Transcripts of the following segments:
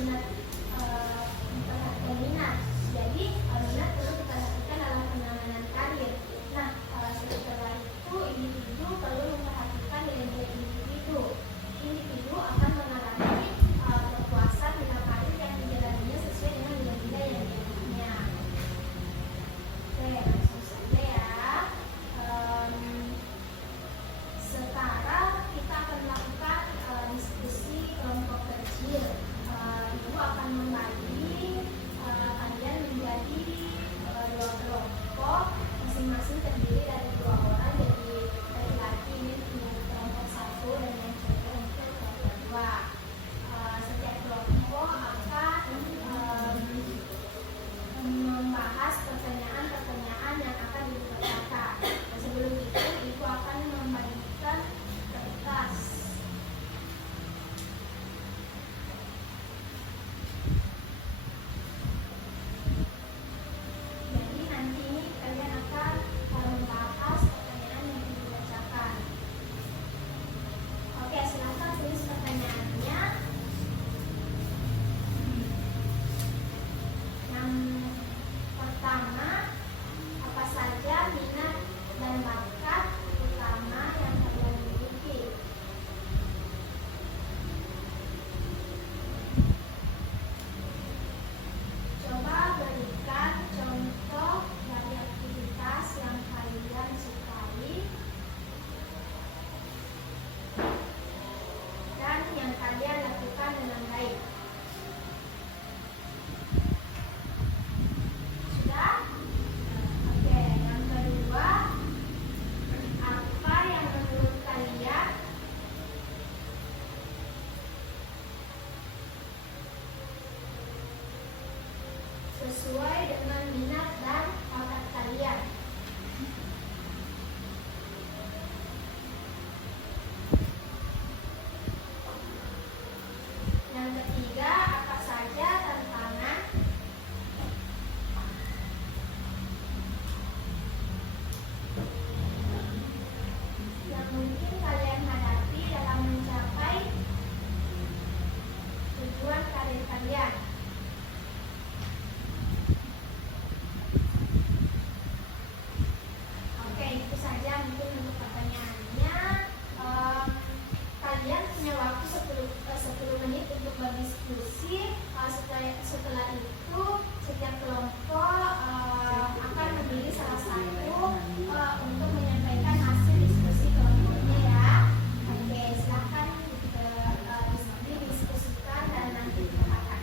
minat, memperhatikan minat. Jadi minat perlu diperhatikan dalam penanganan karir. Nah, setelah itu individu perlu memperhatikan nilai-nilai individu. Individu akan mengalami kepuasan dalam karir yang dijalaninya sesuai dengan nilai-nilai yang dia punya. Oke, langsung saja ya. Sekarang kita akan melakukan diskusi kelompok kecil. Ibu akan membagi kalian menjadi dua kelompok, masing-masing terdiri dari 2 orang. Jadi laki-laki ini untuk kelompok 1 dan yang cewek untuk kelompok 2. Setiap kelompok akan membahas pertanyaan-pertanyaan yang akan dibacakan. Sebelum itu, ibu akan membagikan kertas. Jadi nanti ini kalian akan membahas pertanyaan yang dibacakan. Oke, silakan tulis pertanyaannya. Yang pertama, apa saja minat dan bakat utama yang kalian miliki? Coba berikan contoh dari aktivitas yang kalian sukai dan yang kalian lakukan dengan baik. Sudah? Oke, yang kedua, apa yang menurut kalian sesuai dengan minat dan bakat kalian? Yang ketiga, apa saja tantangan yang mungkin kalian hadapi dalam mencapai tujuan karir kalian? Oke, itu saja mungkin untuk pertanyaannya. Kalian punya waktu 10 menit untuk berdiskusi. Setelah itu setiap kelompok akan memilih salah satu untuk menyampaikan hasil diskusi kelompoknya ya. Oke, silakan didiskusikan dan nanti dikatakan.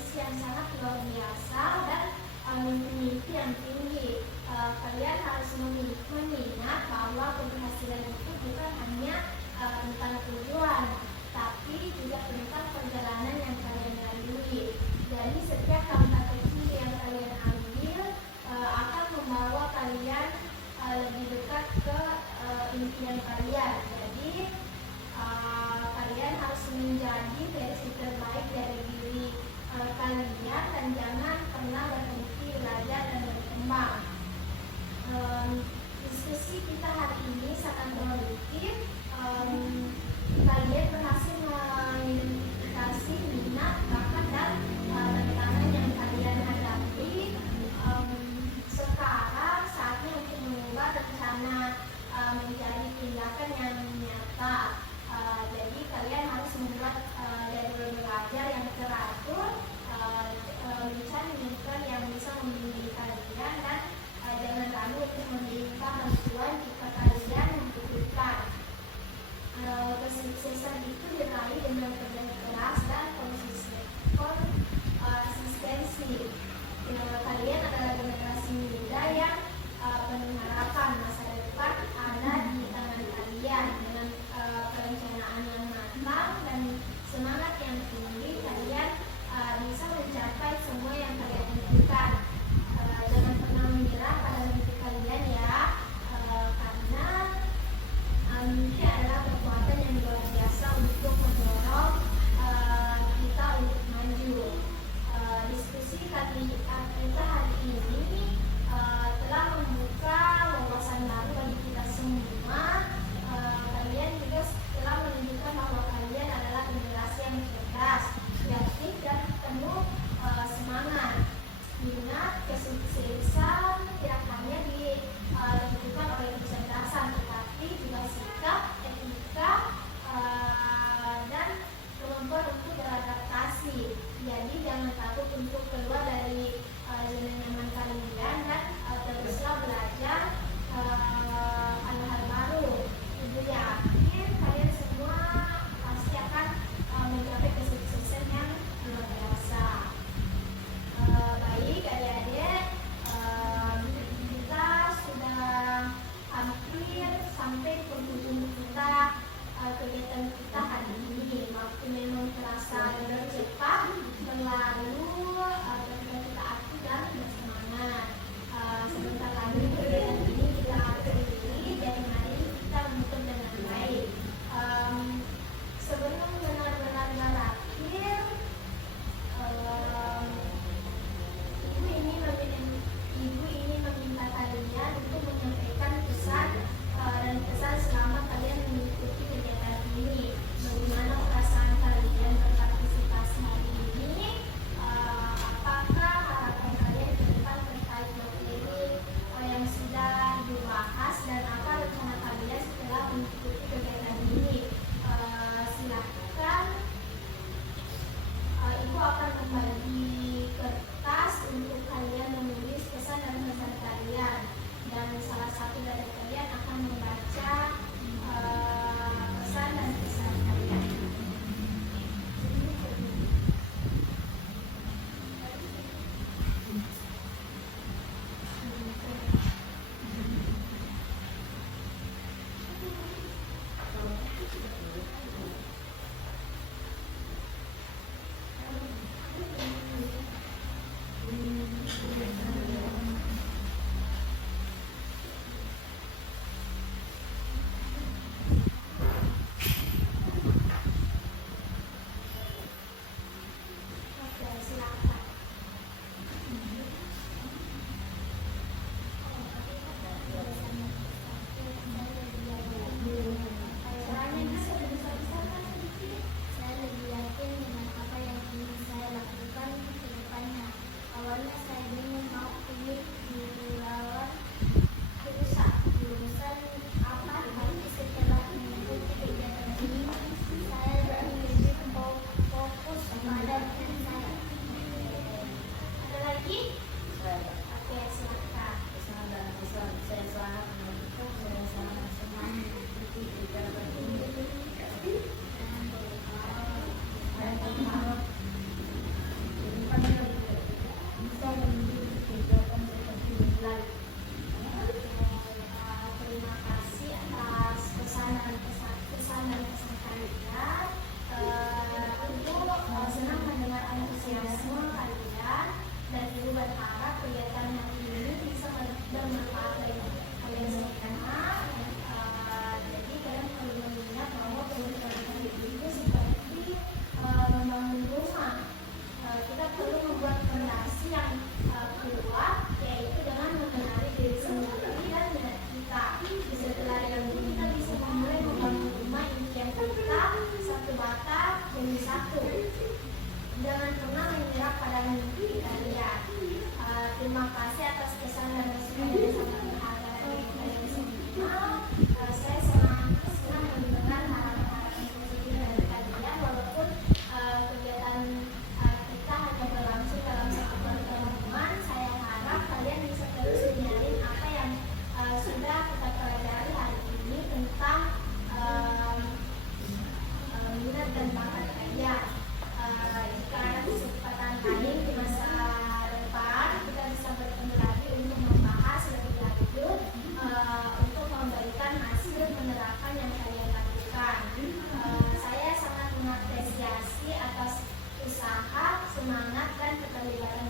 potensi yang sangat luar biasa dan mimpi-mimpi yang tinggi. Kalian harus mengingat bahwa keberhasilan itu bukan hanya tentang tujuan, tapi juga tentang perjalanan yang kalian lalui. Jadi setiap langkah kecil yang kalian ambil akan membawa kalian lebih dekat ke impian kalian. Jadi kalian harus menjadi versi terbaik dari diri kalian dan jangan pernah berhenti belajar dan berkembang. Diskusi kita hari ini sangat produktif. Kalian berhasil mengidentifikasi minat, bakat, dan tantangan yang kalian hadapi. Sekarang saatnya untuk mengubah rencana menjadi tindakan yang nyata. Jadi kalian harus membuat jadwal belajar yang teratur, mencari mentor yang bisa membimbing kalian, dan jangan ragu untuk meminta bantuan jika kalian membutuhkan. Kesuksesan itu diraih dengan kerja keras dan konsistensi. Kalian adalah generasi muda yang penuh harapan. Masa depan ada di tangan kalian. Dengan perencanaan yang matang dan semangat yang tinggi, kalian bisa mencapai semua yang kalian inginkan. Jangan pernah menyerah pada mimpi kalian ya, karena mimpi adalah kekuatan yang luar biasa untuk mendorong kita untuk maju. Diskusi kita hari ini telah membuka wawasan baru bagi kita semua. Kalian juga telah menunjukkan bahwa kalian adalah generasi yang cerdas, kreatif, dan penuh semangat. Ingat, kesuksesan tidak hanya ditentukan oleh kecerdasan, tetapi juga sikap, etika, dan kemampuan untuk beradaptasi. Jadi jangan takut untuk keluar dari zona nyaman kalian dan teruslah belajar hal-hal baru. Ibu yakin kalian semua pasti akan mencapai kesuksesan yang luar biasa. Baik adik-adik, kita sudah hampir sampai penghujung kegiatan kita hari ini. Waktu memang terasa cepat berlalu ketika kita aktif dan bersemangat. Sebentar lagi kegiatan ini kita akhiri dan mari kita menutup dengan baik. Sebelum benar-benar berakhir, Ibu ini meminta kalian untuk menyampaikan pesan dan pesan selama kalian mengikuti kegiatan ini. Bagaimana perasaan kalian berpartisipasi hari ini? Apakah harapan kalian ke depan terkait materi yang sudah dibahas, dan apa rencana kalian setelah mengikuti kegiatan ini? Silakan. Ibu akan membagi kertas untuk kalian menulis pesan dan pesan kalian, dan salah satu dari kalian akan membaca pesan dan pesan kalian. dan keterlibatan